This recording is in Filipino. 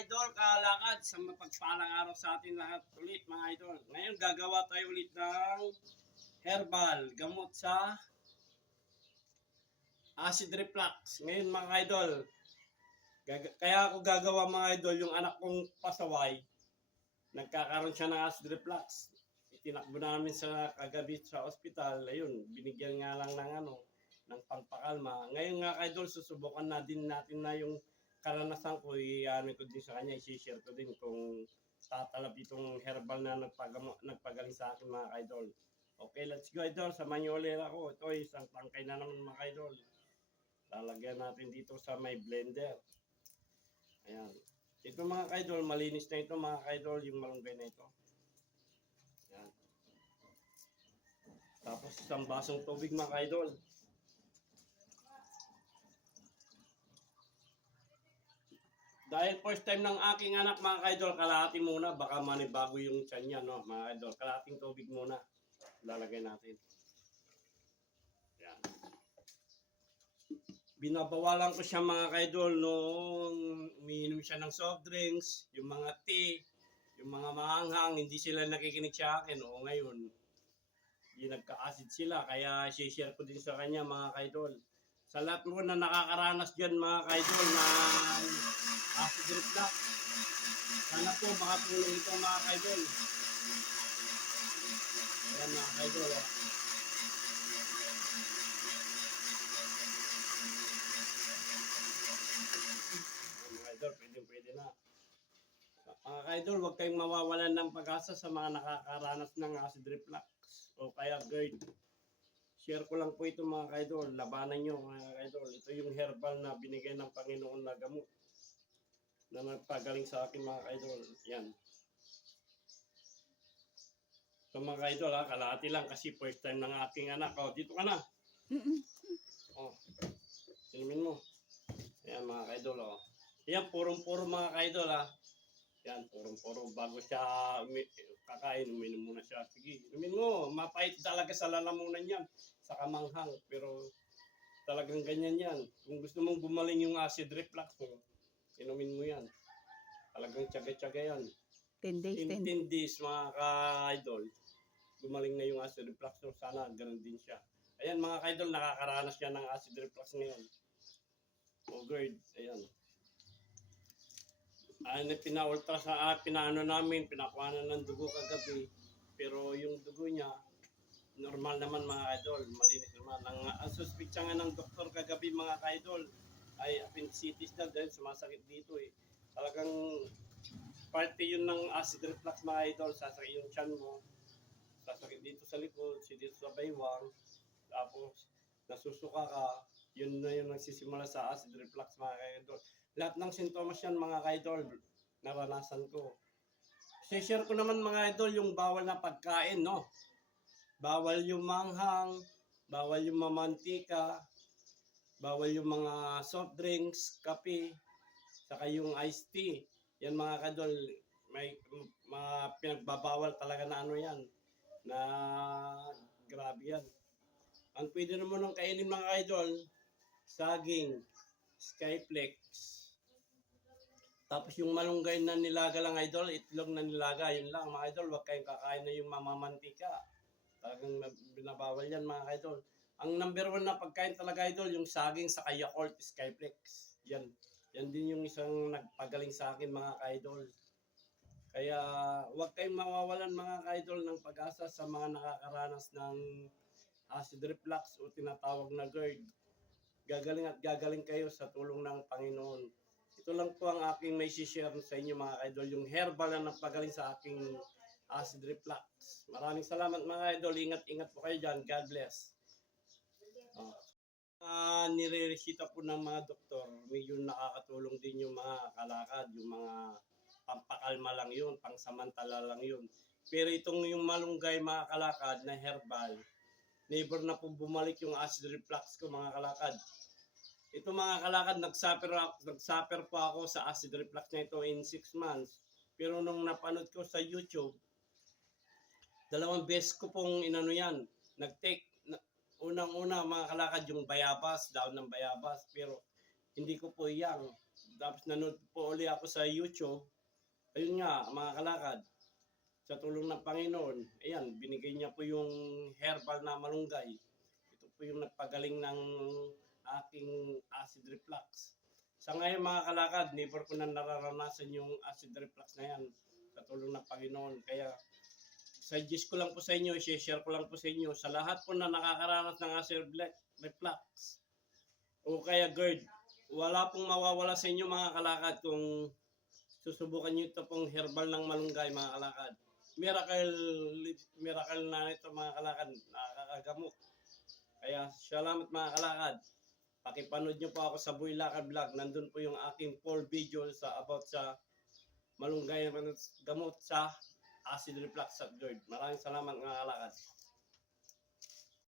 idol, kalakad sa mapagpalang araw sa atin lahat ulit mga idol. Ngayon gagawa tayo ulit ng herbal, gamot sa acid reflux. Ngayon mga idol, kaya ako gagawa mga idol, yung anak kong pasaway, nagkakaroon siya ng acid reflux. Itinakbo namin sa kagabi sa ospital, ayun, binigyan nga lang ng pampakalma. Ngayon nga idol, susubukan na din natin na yung karanasan ko, i-ano ko din sa kanya, i-share ko din kung tatalab itong herbal na nagpagaling sa akin mga idol. Okay, let's go idol, samahan niyo ulit ako. Ito ay isang tangkay na naman mga idol. Lalagyan natin dito sa may blender. Ayan. Ito mga idol, malinis na ito mga idol, yung malunggay na ito. Ayan. Tapos isang basong tubig mga idol. Dahil first time ng aking anak mga idol, kalahati muna, baka manibago yung tiyan niya, no, mga idol. Kalahating tubig muna, lalagay natin. Yan. Binabawalan ko siya mga idol nung umiinom siya ng soft drinks, yung mga tea, yung mga maanghang, hindi sila nakikinig sa akin. O ngayon, nagka-acid sila, kaya share ko din sa kanya mga idol. Sa lahat mo na nakakaranas dyan mga idol na acid reflux, sana po makatulong ito mga idol. Ayan mga idol. Mga idol, pwede na. Mga idol, huwag kayong mawawalan ng pag-asa sa mga nakakaranas ng acid reflux o kaya GERD. Share ko lang po ito mga idol, labanan nyo mga idol. Ito yung herbal na binigay ng Panginoon na gamot na nagpagaling sa akin mga idol. Yan. So mga idol ha, kalahati lang kasi first time ng aking anak. O, dito ka na. O, silmin mo. Yan mga idol o. Yan, purong-puro mga idol ha. Yan, purong-puro. Bago siya kakain, uminom muna siya. Sige, inumin mo. Mapait talaga sa lalamunan yan. Sa kamanghang. Pero talagang ganyan yan. Kung gusto mong gumaling yung acid reflux mo, inumin mo yan. Talagang tsaga-tsaga yan. 10 days, 10 days mga ka-idol. Gumaling na yung acid reflux. So sana ganun din siya. Ayan mga ka-idol, nakakaranas siya ng acid reflux ngayon. O GERD. Ayan. Pinaano namin, pinakuhanan ng dugo kagabi. Pero yung dugo niya, normal naman mga idol, malinis naman. Ang suspitsya nga ng doktor kagabi mga ka-idol ay appendicitis na dahil sumasakit dito eh. Talagang parte yun ng acid reflux mga idol, sasakit yung tiyan mo, sasakit dito sa likod, dito sa baywang, tapos nasusuka ka, yun na yung nagsisimula sa acid reflux mga ka-idol. Lahat ng sintomas yan mga ka-idol, naranasan ko. Share ko naman mga idol yung bawal na pagkain, no? Bawal yung manghang, bawal yung mamantika, bawal yung mga soft drinks, kape, saka yung iced tea. Yan mga kadol, may pinagbabawal talaga na ano yan, na grabe yan. Ang pwede naman ng kainin mga idol, saging, skyflex, tapos yung malunggay na nilaga lang idol, itlog na nilaga, yun lang mga idol, huwag kayong kakain na yung mamamantika. Talagang binabawal yan mga idol. Ang number 1 na pagkain talaga idol, yung saging sa Yakult, Skyflex. Yan. Yan din yung isang nagpagaling sa akin mga idol. Kaya huwag kayong mawawalan mga idol ng pag-asa sa mga nakakaranas ng acid reflux o tinatawag na GERD. Gagaling at gagaling kayo sa tulong ng Panginoon. Ito lang po ang aking may share sa inyo mga idol, yung herbal na nagpagaling sa aking acid reflux. Maraming salamat mga idol. Ingat-ingat po kayo dyan. God bless. Nire-resita po ng mga doktor, medyo nakakatulong din yung mga kalakad, yung mga pampakalma lang yun, pangsamantala lang yun. Pero itong yung malunggay mga kalakad na herbal, never na po bumalik yung acid reflux ko mga kalakad. Ito mga kalakad, nag-suffer po ako sa acid reflux na ito in 6 months. Pero nung napanood ko sa YouTube, 2 beses ko pong inano yan, nag-take. Unang-una mga kalakad yung bayabas, daon ng bayabas. Pero hindi ko po yan. Tapos nanood po uli ako sa YouTube. Ayun nga, mga kalakad, sa tulong ng Panginoon, ayan, binigay niya po yung herbal na malunggay. Ito po yung nagpagaling ng aking acid reflux. Sa ngayon mga kalakad, never ko na nararanasan yung acid reflux na yan sa tulong ng Panginoon. Kaya suggest ko lang po sa inyo, share ko lang po sa inyo, sa lahat po na nakakaranas ng acid reflux o kaya GERD, wala pong mawawala sa inyo mga kalakad kung susubukan nyo ito pong herbal ng malunggay mga kalakad. Miracle na ito mga kalakad, nakakagamot. Kaya salamat mga kalakad. Pakipanood nyo po ako sa Boy Lakad Vlog. Nandun po yung aking full video sa about sa malunggay na gamot sa acid reflux at GERD. Maraming salamat mga kalakad.